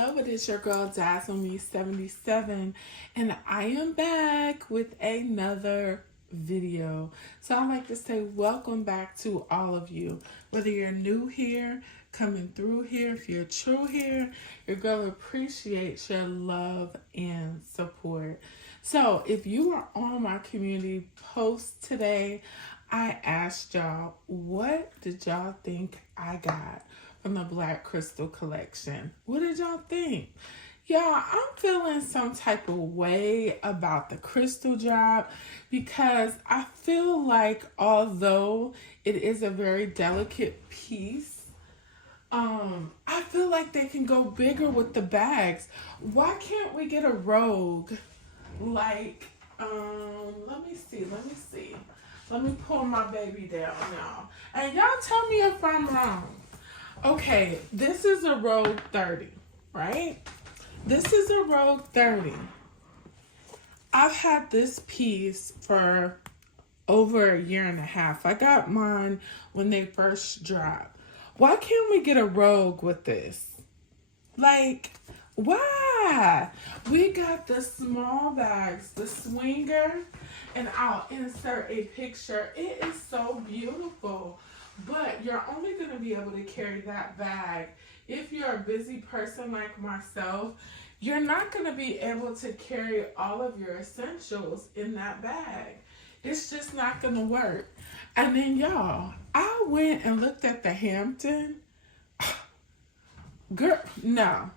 Hello, it is your girl Dazzle Me 77, and I am back with another video. So I'd like to say welcome back to all of you. Whether you're new here, coming through here, if you're true here, your girl appreciates your love and support. So if you are on my community post today, I asked y'all, what did y'all think I got from the Black Crystal collection? What did y'all think? Y'all, I'm feeling some type of way about the crystal drop because I feel like although it is a very delicate piece, I feel like they can go bigger with the bags. Why can't we get a rogue? Like, let me see. Let me pull my baby down now. And y'all tell me if I'm wrong. Okay, this is a Rogue 30, right? This is a Rogue 30. I've had this piece for over a year and a half. I got mine when they first dropped. Why can't we get a Rogue with this? Like, why? We got the small bags, the swinger, and I'll insert a picture. It is so beautiful. But you're only going to be able to carry that bag if you're a busy person like myself. You're not going to be able to carry all of your essentials in that bag. It's just not going to work. And then, y'all, I went and looked at the Hampton. Girl, no.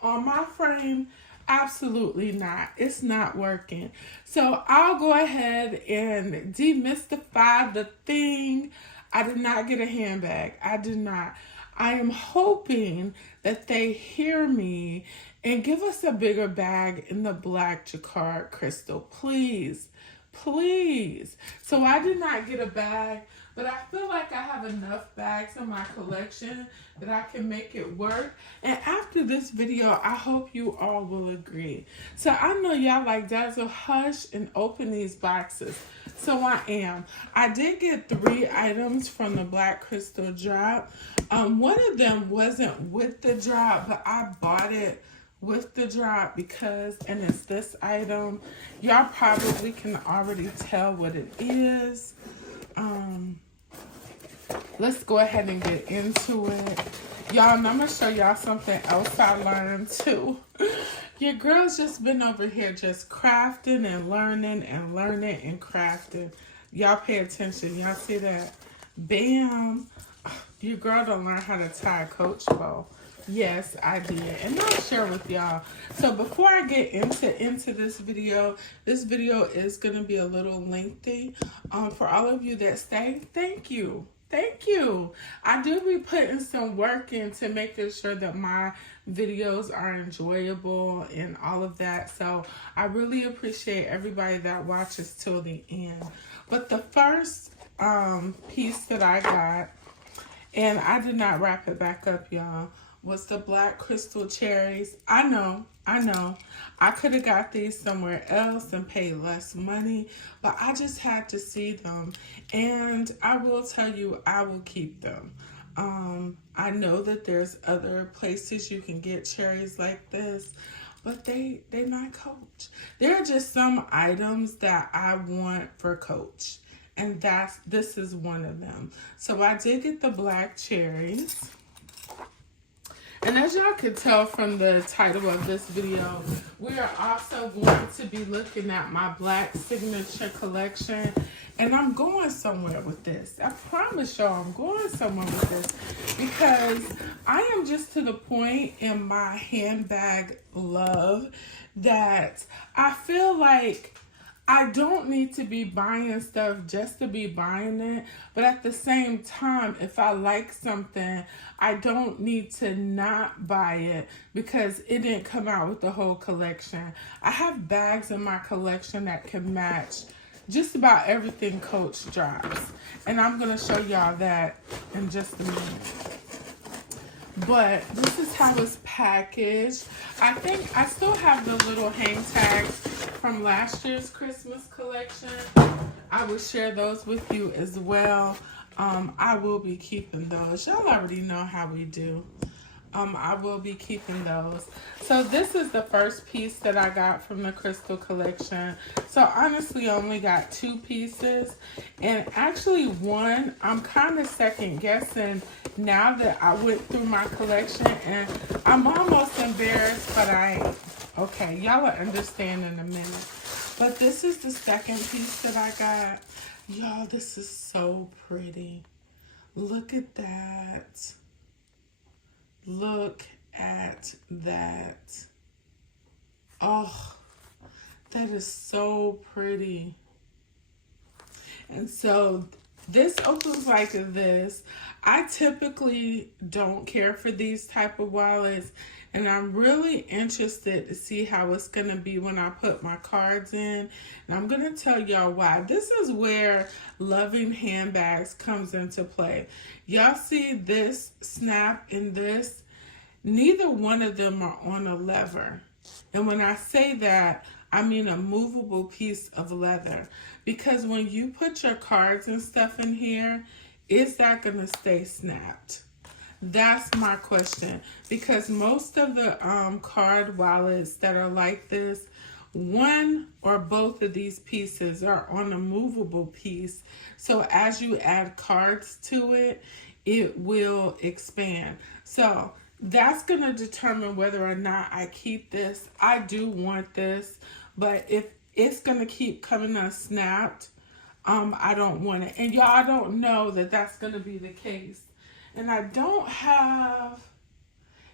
On my frame, absolutely not. It's not working. So I'll go ahead and demystify the thing. I did not get a handbag. I did not. I am hoping that they hear me and give us a bigger bag in the black Jacquard crystal. Please. So I did not get a bag, but I feel like I have enough bags in my collection that I can make it work. And after this video, I hope you all will agree. So I know y'all like Dazzle, hush and open these boxes. So I am. I did get 3 items from the Black Crystal drop. One of them wasn't with the drop, but I bought it with the drop because, and it's this item. Y'all probably can already tell what it is. Let's go ahead and get into it. Y'all, and I'm going to show y'all something else I learned too. Your girl's just been over here just crafting and learning and crafting. Y'all pay attention. Y'all see that? Bam. Your girl don't learn how to tie a coach bow. Yes, I did. And I'll share with y'all. So before I get into this video is going to be a little lengthy. For all of you that stay, thank you. Thank you. I do be putting some work into making sure that my videos are enjoyable and all of that. So I really appreciate everybody that watches till the end. But the first piece that I got, and I did not wrap it back up, y'all, was the Black Crystal cherries. I know. I could have got these somewhere else and paid less money, but I just had to see them. And I will tell you, I will keep them. I know that there's other places you can get cherries like this, but they not Coach. There are just some items that I want for Coach. And this is one of them. So I did get the black cherries. And as y'all can tell from the title of this video, we are also going to be looking at my black signature collection. And I'm going somewhere with this. I promise y'all I'm going somewhere with this. Because I am just to the point in my handbag love that I feel like I don't need to be buying stuff just to be buying it. But at the same time, if I like something, I don't need to not buy it because it didn't come out with the whole collection. I have bags in my collection that can match just about everything Coach drops. And I'm going to show y'all that in just a minute. But this is how it's packaged. I think I still have the little hang tags from last year's Christmas collection. I will share those with you as well. I will be keeping those. Y'all already know how we do. I will be keeping those. So this is the first piece that I got from the crystal collection. So honestly, I only got 2 pieces, and actually one I'm kind of second guessing now that I went through my collection, and I'm almost embarrassed, but okay, y'all will understand in a minute. But this is the second piece that I got. Y'all, this is so pretty. Look at that. Look at that. Oh, that is so pretty. And so this opens like this. I typically don't care for these type of wallets, and I'm really interested to see how it's going to be when I put my cards in. And I'm going to tell y'all why. This is where loving handbags comes into play. Y'all see this snap and this? Neither one of them are on a lever. And when I say that, I mean a movable piece of leather. Because when you put your cards and stuff in here, is that going to stay snapped? That's my question. Because most of the card wallets that are like this, one or both of these pieces are on a movable piece. So as you add cards to it, it will expand. So that's going to determine whether or not I keep this. I do want this, but if it's going to keep coming unsnapped, I don't want it. And y'all don't know that that's going to be the case. And I don't have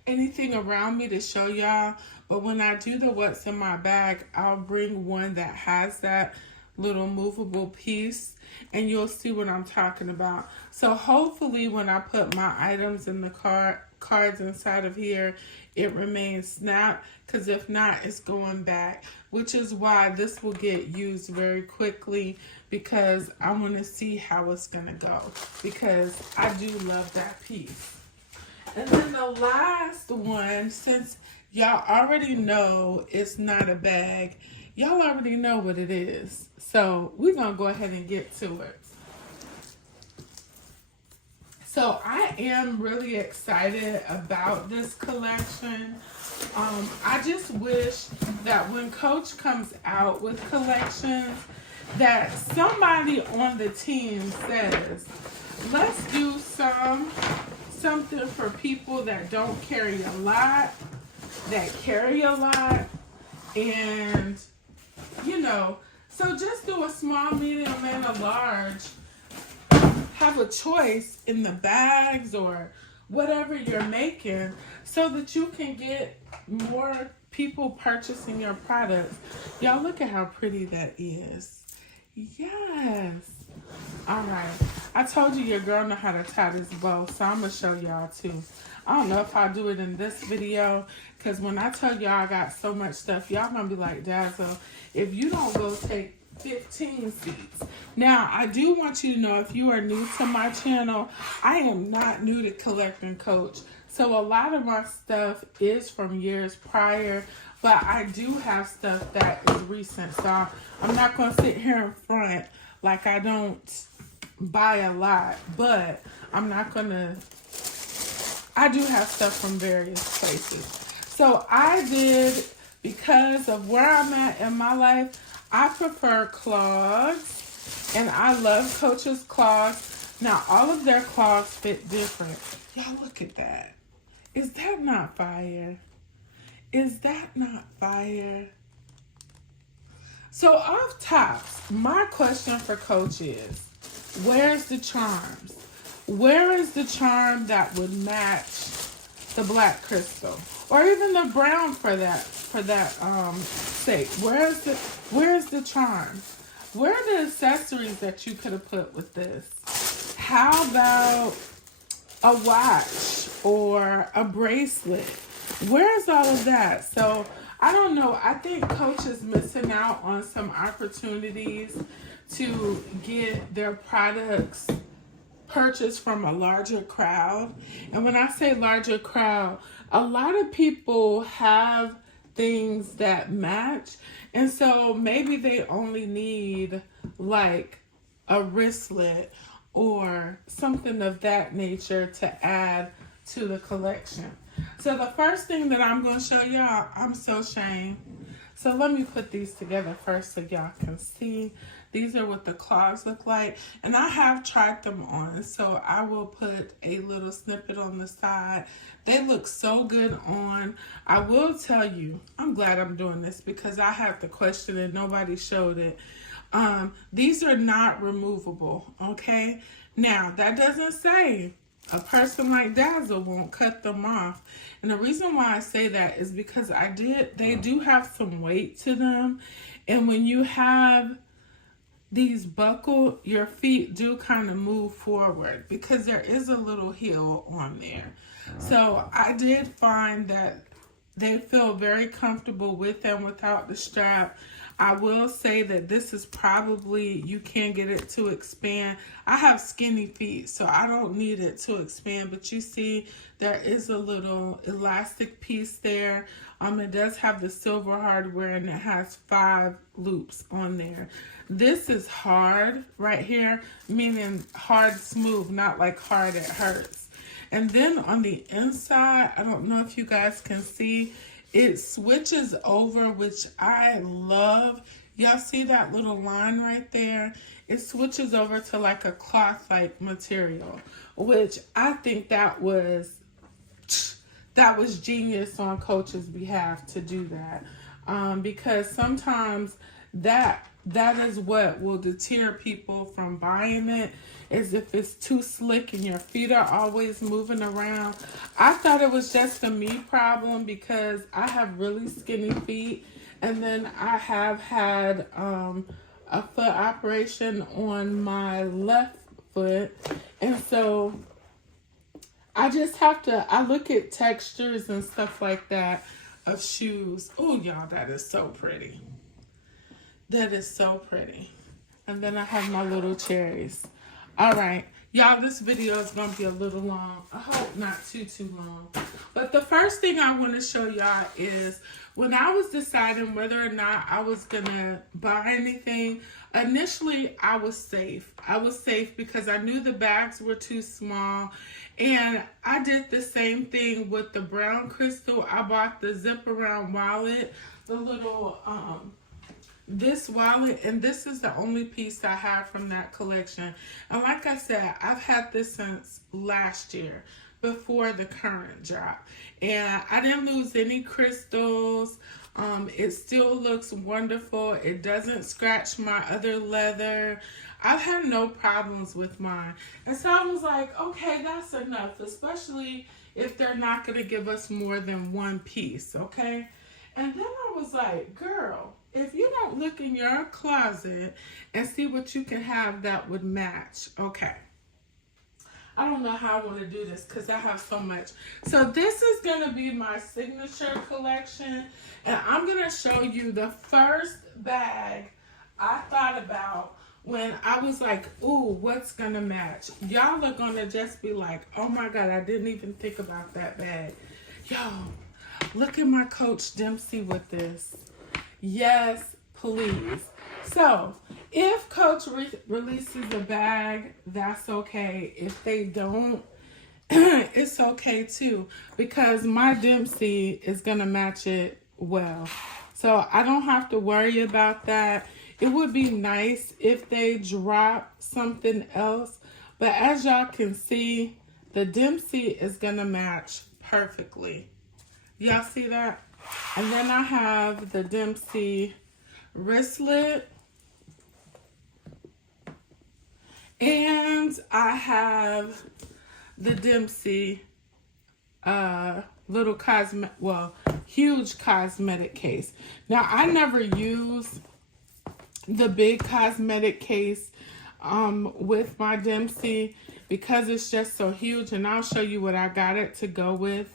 anything around me to show y'all, but when I do the what's in my bag, I'll bring one that has that little movable piece, and you'll see what I'm talking about. So hopefully when I put my items in the cards inside of here, it remains snapped, because if not, it's going back, which is why this will get used very quickly, because I want to see how it's going to go, because I do love that piece. And then the last one, since y'all already know it's not a bag, y'all already know what it is. So we're going to go ahead and get to it. So I am really excited about this collection. I just wish that when Coach comes out with collections, that somebody on the team says, let's do something for people that don't carry a lot, that carry a lot, and so just do a small, medium, and a large. Have a choice in the bags or whatever you're making, so that you can get more people purchasing your products. Y'all, look at how pretty that is. Yes. All right. I told you your girl know how to tie this bow, so I'm going to show y'all too. I don't know if I'll do it in this video, because when I tell y'all I got so much stuff, y'all going to be like, Dazzle, if you don't go take 15 seats. Now, I do want you to know, if you are new to my channel, I am not new to collecting, Coach. So a lot of my stuff is from years prior, but I do have stuff that is recent. So I'm not going to sit here in front like I don't buy a lot, but I'm not going to, I do have stuff from various places. So I did, because of where I'm at in my life, I prefer clogs, and I love Coach's clogs. Now, all of their clogs fit different. Y'all, look at that. Is that not fire? Is that not fire? So, off tops, my question for Coach is, where's the charms? Where is the charm that would match the black crystal? Or even the brown for that sake. Where's the charm? Where are the accessories that you could have put with this? How about a watch or a bracelet? Where's all of that? So I don't know. I think Coach is missing out on some opportunities to get their products purchased from a larger crowd. And when I say larger crowd, a lot of people have things that match, and so maybe they only need like a wristlet or something of that nature to add to the collection. So the first thing that I'm going to show y'all, I'm so ashamed. So let me put these together first so y'all can see. These are what the clogs look like. And I have tried them on, so I will put a little snippet on the side. They look so good on. I will tell you, I'm glad I'm doing this because I have the question and nobody showed it. These are not removable, okay? Now, that doesn't say a person like Dazzle won't cut them off. And the reason why I say that is because they do have some weight to them. And when you have these buckled, your feet do kind of move forward because there is a little heel on there. So I did find that they feel very comfortable with and without the strap. I will say that this is probably, you can get it to expand. I have skinny feet, so I don't need it to expand, but you see there is a little elastic piece there. It does have the silver hardware and it has 5 loops on there. This is hard right here, meaning hard smooth, not like hard it hurts. And then on the inside, I don't know if you guys can see, it switches over, which I love. Y'all see that little line right there? It switches over to like a cloth-like material, which I think that was genius on Coach's behalf to do that. Because sometimes that is what will deter people from buying it, is if it's too slick and your feet are always moving around. I thought it was just a me problem because I have really skinny feet, and then I have had a foot operation on my left foot, and so I just have to, I look at textures and stuff like that of shoes. Oh, y'all, that is so pretty. That is so pretty. And then I have my little cherries. All right, y'all, this video is going to be a little long. I hope not too long. But the first thing I want to show y'all is when I was deciding whether or not I was going to buy anything, initially I was safe. I was safe because I knew the bags were too small. And I did the same thing with the brown crystal. I bought the zip around wallet, the little this wallet, and this is the only piece I have from that collection. And like I said, I've had this since last year before the current drop, and I didn't lose any crystals. It still looks wonderful. It doesn't scratch my other leather. I've had no problems with mine. And so I was like, okay, that's enough, especially if they're not going to give us more than one piece, okay? And then I was like, girl, if you don't look in your closet and see what you can have that would match, okay. I don't know how I want to do this because I have so much. So this is going to be my signature collection. And I'm going to show you the first bag I thought about when I was like, ooh, what's going to match? Y'all are going to just be like, oh my God, I didn't even think about that bag. Y'all, look at my Coach Dempsey with this. Yes, please. So, if Coach releases a bag, that's okay. If they don't, it's okay too. Because my Dempsey is going to match it well. So, I don't have to worry about that. It would be nice if they drop something else. But as y'all can see, the Dempsey is going to match perfectly. Y'all see that? And then I have the Dempsey wristlet. And I have the Dempsey little huge cosmetic case. Now, I never use the big cosmetic case with my Dempsey because it's just so huge. And I'll show you what I got it to go with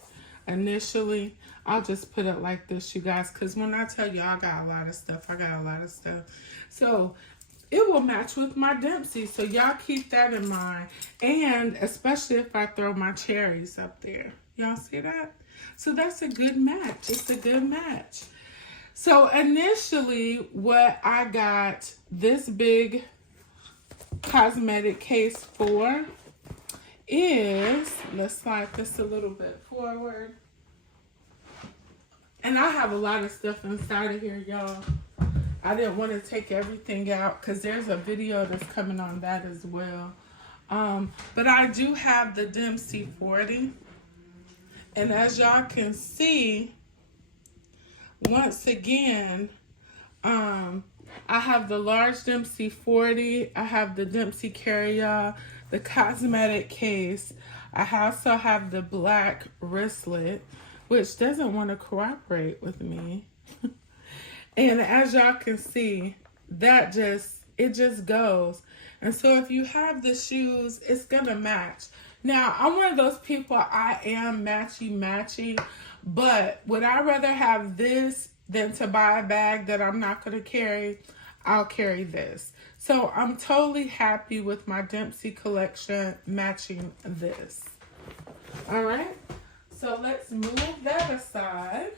initially. I'll just put it like this, you guys, because when I tell you I got a lot of stuff, I got a lot of stuff. So it will match with my Dempsey. So y'all keep that in mind. And especially if I throw my cherries up there. Y'all see that? So that's a good match. It's a good match. So initially what I got this big cosmetic case for is, let's slide this a little bit forward. And I have a lot of stuff inside of here, y'all. I didn't want to take everything out because there's a video that's coming on that as well. But I do have the Dempsey 40. And as y'all can see, once again, I have the large Dempsey 40. I have the Dempsey carry-all, the cosmetic case. I also have the black wristlet, which doesn't want to cooperate with me. And as y'all can see, it just goes. And so if you have the shoes, it's going to match. Now, I'm one of those people, I am matchy, but would I rather have this than to buy a bag that I'm not going to carry? I'll carry this. So I'm totally happy with my Dempsey collection matching this. All right, so let's move that aside.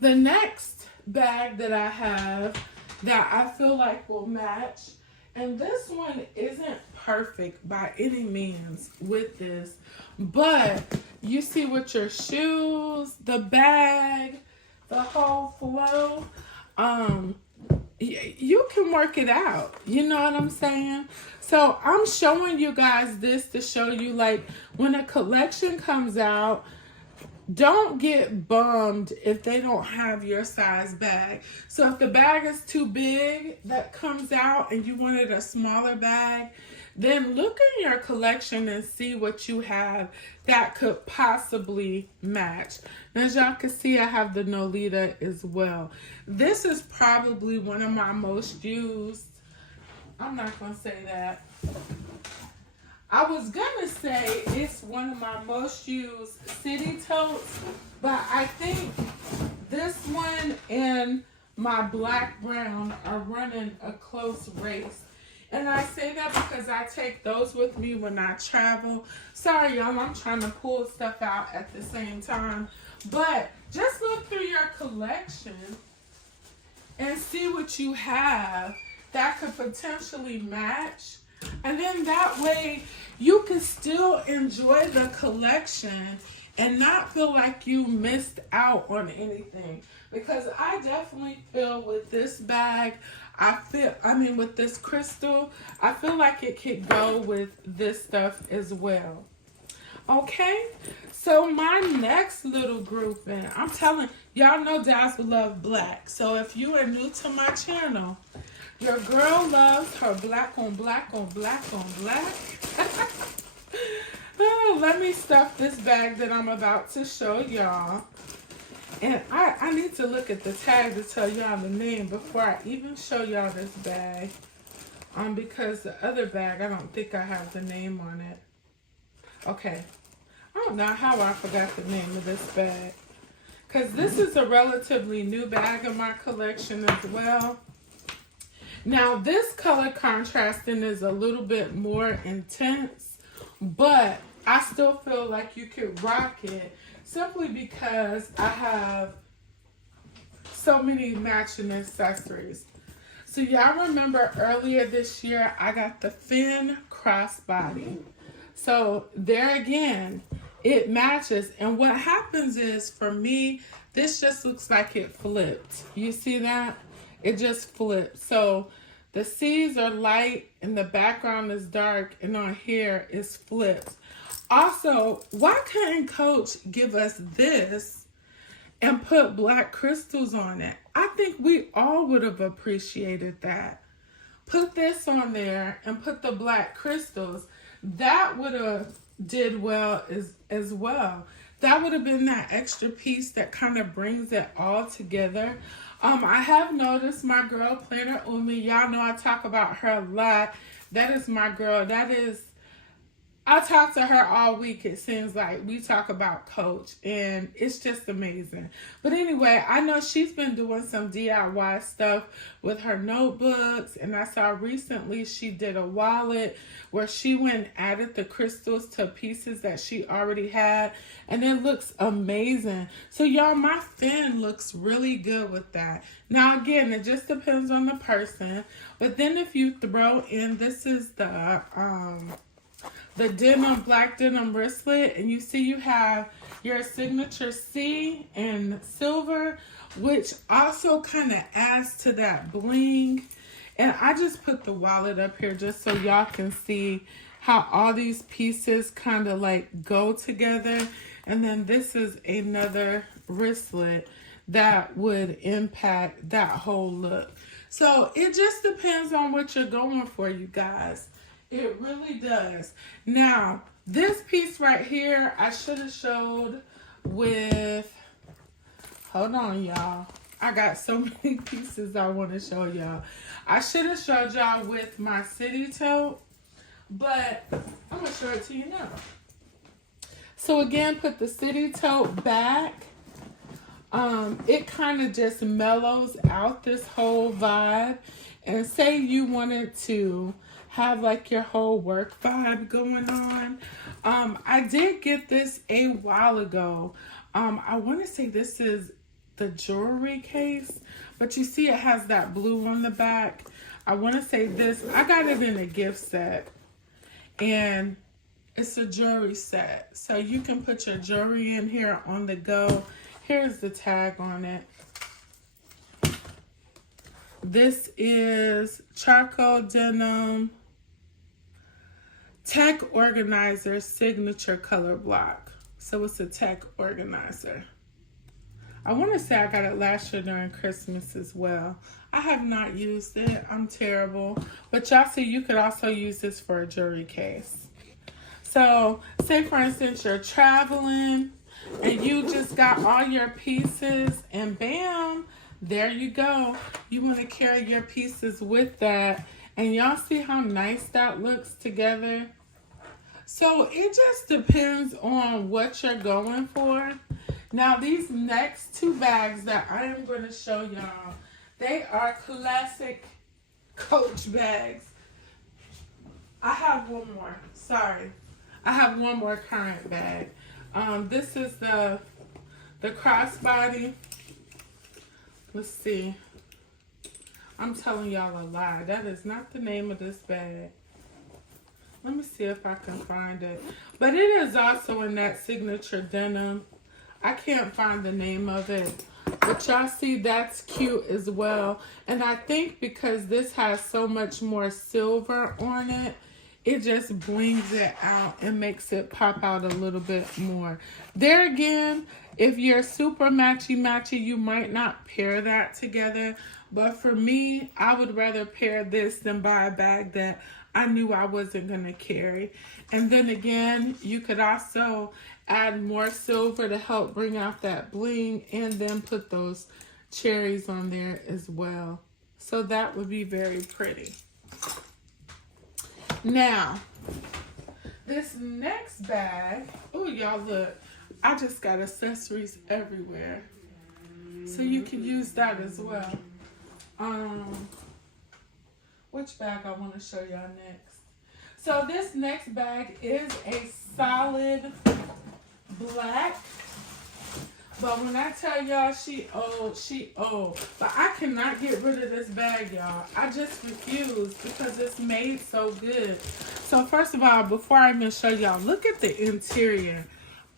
The next bag that I have that I feel like will match, and this one isn't perfect by any means with this, but you see with your shoes, the bag, the whole flow, you can work it out. You know what I'm saying? So I'm showing you guys this to show you, like, when a collection comes out, don't get bummed if they don't have your size bag. So if the bag is too big that comes out and you wanted a smaller bag, then look in your collection and see what you have that could possibly match. And as y'all can see, I have the Nolita as well. This is probably one of my most used. I'm not going to say that. I was going to say it's one of my most used city totes, but I think this one and my black brown are running a close race. And I say that because I take those with me when I travel. Sorry, y'all, I'm trying to pull stuff out at the same time. But just look through your collection and see what you have that could potentially match. And then that way you can still enjoy the collection and not feel like you missed out on anything. Because I definitely feel with this bag, with this crystal, I feel like it could go with this stuff as well. Okay, so my next little grouping, I'm telling y'all know Dazzle love black. So if you are new to my channel, your girl loves her black on black on black on black. Oh, let me stuff this bag that I'm about to show y'all. And I need to look at the tag to tell y'all the name before I even show y'all this bag. Because the other bag, I don't think I have the name on it. Okay. I don't know how I forgot the name of this bag. Because this is a relatively new bag in my collection as well. Now, this color contrasting is a little bit more intense, but I still feel like you could rock it simply because I have so many matching accessories. So y'all remember earlier this year, I got the Fin crossbody. So there again, it matches. And what happens is, for me, this just looks like it flipped. You see that? It just flipped. So the C's are light and the background is dark, and on here is flipped. Also, why couldn't Coach give us this and put black crystals on it? I think we all would have appreciated that. Put this on there and put the black crystals. That would have did well as well. That would have been that extra piece that kind of brings it all together. I have noticed my girl, Planner Umi. Y'all know I talk about her a lot. That is my girl. I talk to her all week. It seems like we talk about Coach, and it's just amazing. But anyway, I know she's been doing some DIY stuff with her notebooks, and I saw recently she did a wallet where she went and added the crystals to pieces that she already had, and it looks amazing. So y'all, my Fin looks really good with that. Now again, it just depends on the person, but then if you throw in, this is the the denim, black denim wristlet, and you see you have your signature C in silver, which also kind of adds to that bling. And I just put the wallet up here just so y'all can see how all these pieces kind of like go together. And then this is another wristlet that would impact that whole look. So it just depends on what you're going for, you guys. It really does. Now, this piece right here, I should have showed with, hold on, y'all. I got so many pieces I want to show y'all. I should have showed y'all with my city tote, but I'm going to show it to you now. So again, put the city tote back. It kind of just mellows out this whole vibe. And say you wanted to have like your whole work vibe going on. I did get this a while ago. I want to say this is the jewelry case, but you see it has that blue on the back. I want to say this, I got it in a gift set, and it's a jewelry set. So you can put your jewelry in here on the go. Here's the tag on it. This is charcoal denim tech organizer signature color block. So it's a tech organizer. I want to say I got it last year during Christmas as well. I have not used it. I'm terrible. But y'all see, you could also use this for a jewelry case. So say for instance you're traveling and you just got all your pieces and bam, there you go. You want to carry your pieces with that. And y'all see how nice that looks together? So it just depends on what you're going for. Now these next two bags that I am going to show y'all, they are classic Coach bags. I have one more. Sorry. I have one more current bag. This is the crossbody. Let's see. I'm telling y'all a lie. That is not the name of this bag. Let me see if I can find it. But it is also in that signature denim. I can't find the name of it. But y'all see that's cute as well. And I think because this has so much more silver on it, it just blings it out and makes it pop out a little bit more. There again, if you're super matchy-matchy, you might not pair that together. But for me, I would rather pair this than buy a bag that I knew I wasn't going to carry. And then again, you could also add more silver to help bring out that bling and then put those cherries on there as well. So that would be very pretty. Now, this next bag, oh y'all look, I just got accessories everywhere. So you can use that as well. Which bag I want to show y'all next? So this next bag is a solid black. But when I tell y'all she old. But I cannot get rid of this bag, y'all. I just refuse because it's made so good. So first of all, before I even show y'all, look at the interior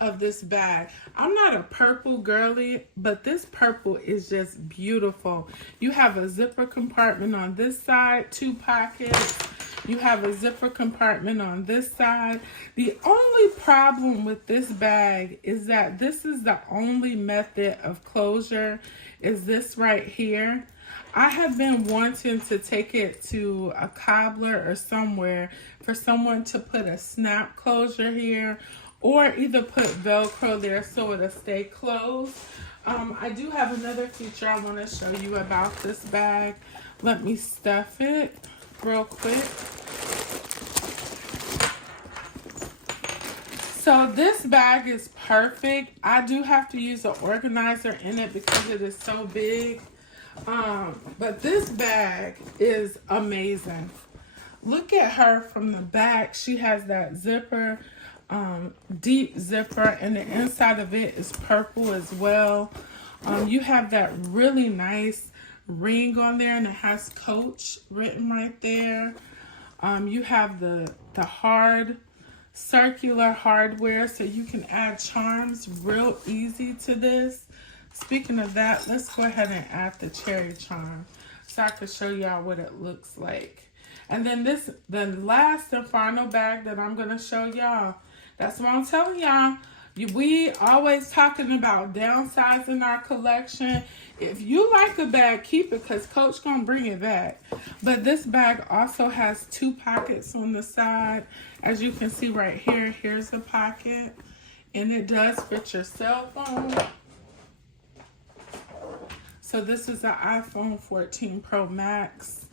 of this bag. I'm not a purple girly, but this purple is just beautiful. You have a zipper compartment on this side, 2 pockets. You have a zipper compartment on this side. The only problem with this bag is that this is the only method of closure, is this right here. I have been wanting to take it to a cobbler or somewhere for someone to put a snap closure here or either put Velcro there so it'll stay closed. I do have another feature I want to show you about this bag. Let me stuff it real quick. So this bag is perfect. I do have to use an organizer in it because it is so big. But this bag is amazing. Look at her from the back. She has that zipper, deep zipper, and the inside of it is purple as well. You have that really nice ring on there, and it has Coach written right there. You have the hard circular hardware, so you can add charms real easy to this. Speaking of that, let's go ahead and add the cherry charm so I can show y'all what it looks like. And then the last and final bag that I'm going to show y'all, that's what I'm telling y'all. We always talking about downsizing our collection. If you like a bag, keep it, because Coach going to bring it back. But this bag also has 2 pockets on the side. As you can see right here, here's a pocket. And it does fit your cell phone. So this is an iPhone 14 Pro Max.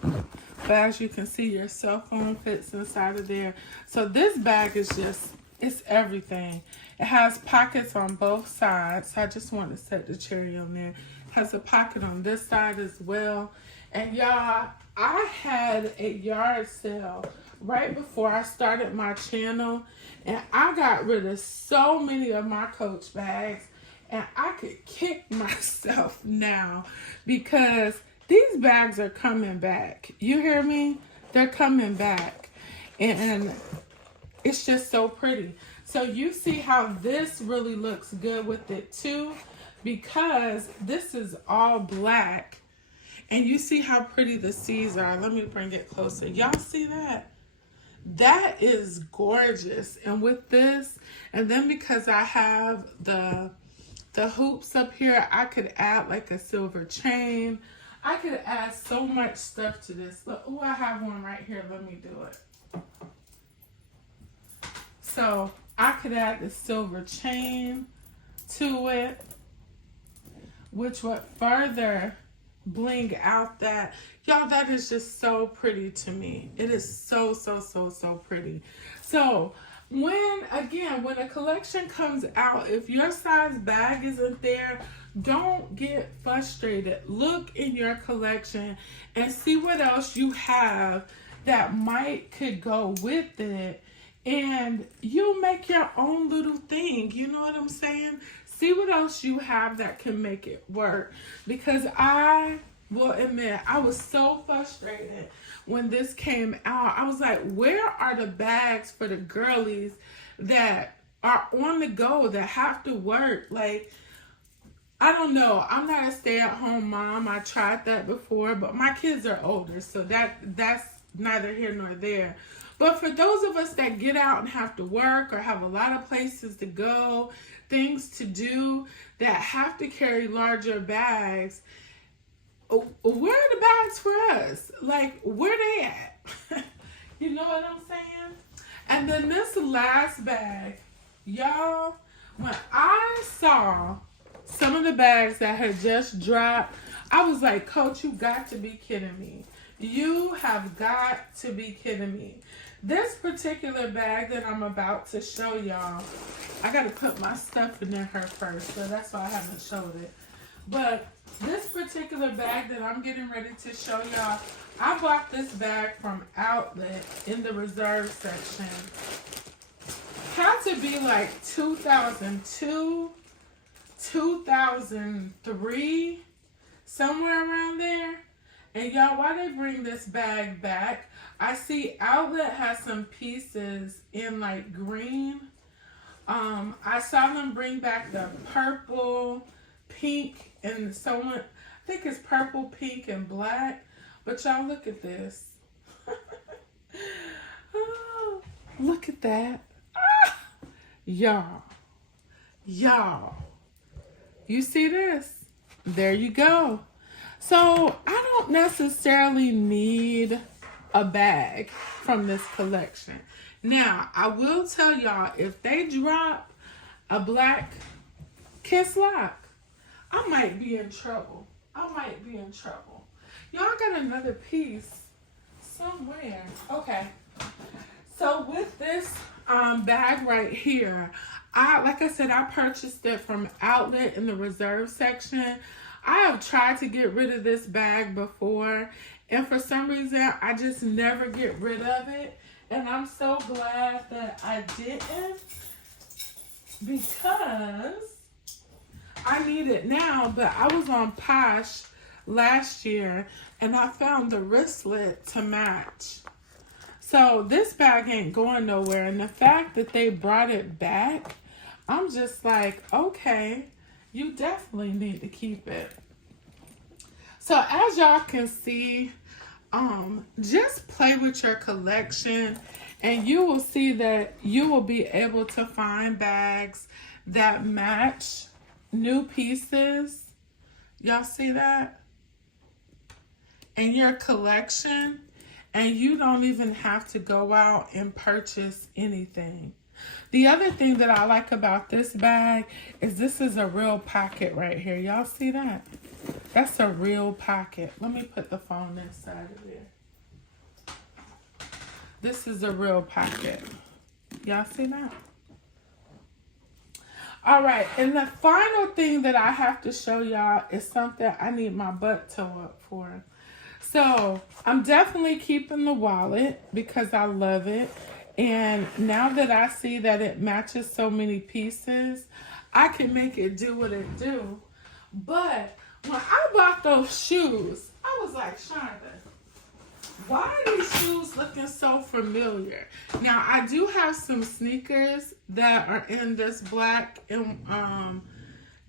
But as you can see, your cell phone fits inside of there. So this bag is just, it's everything. It has pockets on both sides. I just want to set the cherry on there. It has a pocket on this side as well. And y'all, I had a yard sale right before I started my channel. And I got rid of so many of my Coach bags. And I could kick myself now because these bags are coming back. You hear me? They're coming back. And it's just so pretty. So you see how this really looks good with it too, because this is all black. And you see how pretty the C's are. Let me bring it closer. Y'all see that? That is gorgeous. And with this, and then because I have the hoops up here, I could add like a silver chain. I could add so much stuff to this. Look, oh, I have one right here. Let me do it. So I could add the silver chain to it, which would further bling out that. Y'all, that is just so pretty to me. It is so, so, so, so pretty. So when a collection comes out, if your size bag isn't there, don't get frustrated. Look in your collection and see what else you have that could go with it. And you make your own little thing. You know what I'm saying? See what else you have that can make it work. Because I will admit, I was so frustrated when this came out. I was like, where are the bags for the girlies that are on the go, that have to work? Like, I don't know. I'm not a stay-at-home mom. I tried that before, but my kids are older, so that's neither here nor there. But for those of us that get out and have to work or have a lot of places to go, things to do, that have to carry larger bags, where are the bags for us? Like, where they at? You know what I'm saying? And then this last bag, y'all, when I saw some of the bags that had just dropped, I was like, Coach, you got to be kidding me. You have got to be kidding me. This particular bag that I'm about to show y'all, I got to put my stuff in there first, so that's why I haven't showed it. But this particular bag that I'm getting ready to show y'all, I bought this bag from Outlet in the reserve section. Had to be like 2002, 2003, somewhere around there. And y'all, why they bring this bag back, I see Outlet has some pieces in like green. I saw them bring back the purple, pink, and someone, I think it's purple, pink, and black. But y'all, look at this. Oh, look at that. Ah, y'all, you see this? There you go. So I don't necessarily need a bag from this collection. Now, I will tell y'all, if they drop a black Kiss Lock, I might be in trouble. Y'all, got another piece somewhere. Okay. So with this bag right here, like I said, I purchased it from Outlet in the reserve section. I have tried to get rid of this bag before, and for some reason, I just never get rid of it. And I'm so glad that I didn't, because I need it now. But I was on Posh last year, and I found the wristlet to match. So this bag ain't going nowhere. And the fact that they brought it back, I'm just like, okay, you definitely need to keep it. So as y'all can see, just play with your collection and you will see that you will be able to find bags that match new pieces. Y'all see that? In your collection, and you don't even have to go out and purchase anything. The other thing that I like about this bag is this is a real pocket right here. Y'all see that? That's a real pocket. Let me put the phone inside of there. This is a real pocket. Y'all see that? All right, and the final thing that I have to show y'all is something I need my butt toe up for. So I'm definitely keeping the wallet because I love it. And now that I see that it matches so many pieces, I can make it do what it do. But when I bought those shoes, I was like, Shonda, why are these shoes looking so familiar? Now, I do have some sneakers that are in this black and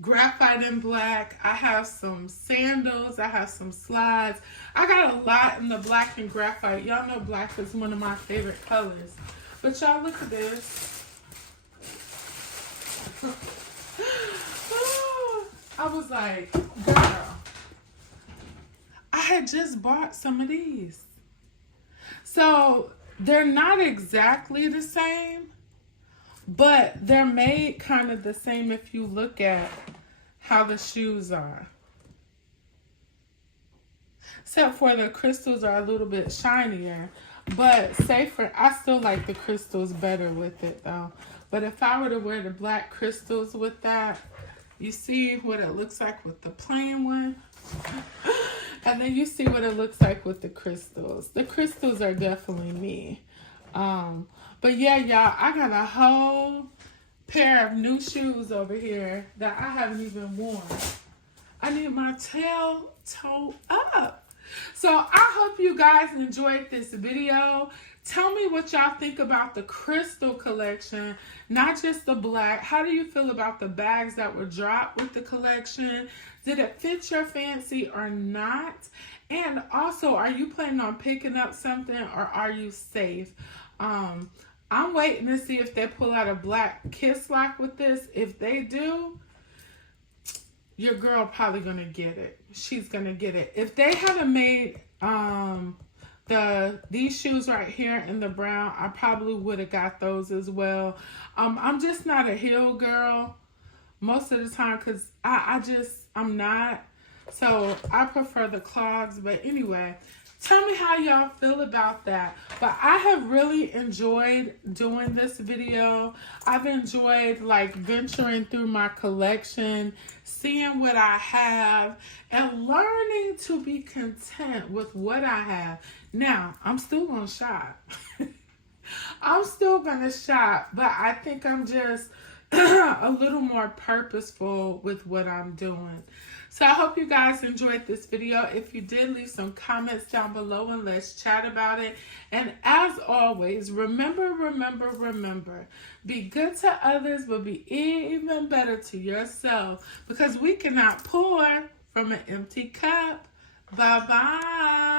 graphite and black. I have some sandals. I have some slides. I got a lot in the black and graphite. Y'all know black is one of my favorite colors. But y'all look at this. I was like, girl, I had just bought some of these. So they're not exactly the same, but they're made kind of the same if you look at how the shoes are. Except for the crystals are a little bit shinier, but safer. I still like the crystals better with it though. But if I were to wear the black crystals with that, you see what it looks like with the plain one? And then you see what it looks like with the crystals. The crystals are definitely me. But yeah, y'all, I got a whole pair of new shoes over here that I haven't even worn. I need my tail toe up. So I hope you guys enjoyed this video. Tell me what y'all think about the crystal collection, not just the black. How do you feel about the bags that were dropped with the collection? Did it fit your fancy or not? And also, are you planning on picking up something or are you safe? I'm waiting to see if they pull out a black kiss lock with this. If they do, your girl probably gonna get it. She's gonna get it. If they haven't made these shoes right here in the brown, I probably would have got those as well. I'm just not a heel girl most of the time because I'm not. So I prefer the clogs. But anyway, tell me how y'all feel about that. But I have really enjoyed doing this video. I've enjoyed like venturing through my collection, seeing what I have, and learning to be content with what I have. Now, I'm still gonna shop. I'm still gonna shop, but I think I'm just a little more purposeful with what I'm doing. So I hope you guys enjoyed this video. If you did, leave some comments down below and let's chat about it. And as always, remember, be good to others, but be even better to yourself, because we cannot pour from an empty cup. Bye-bye.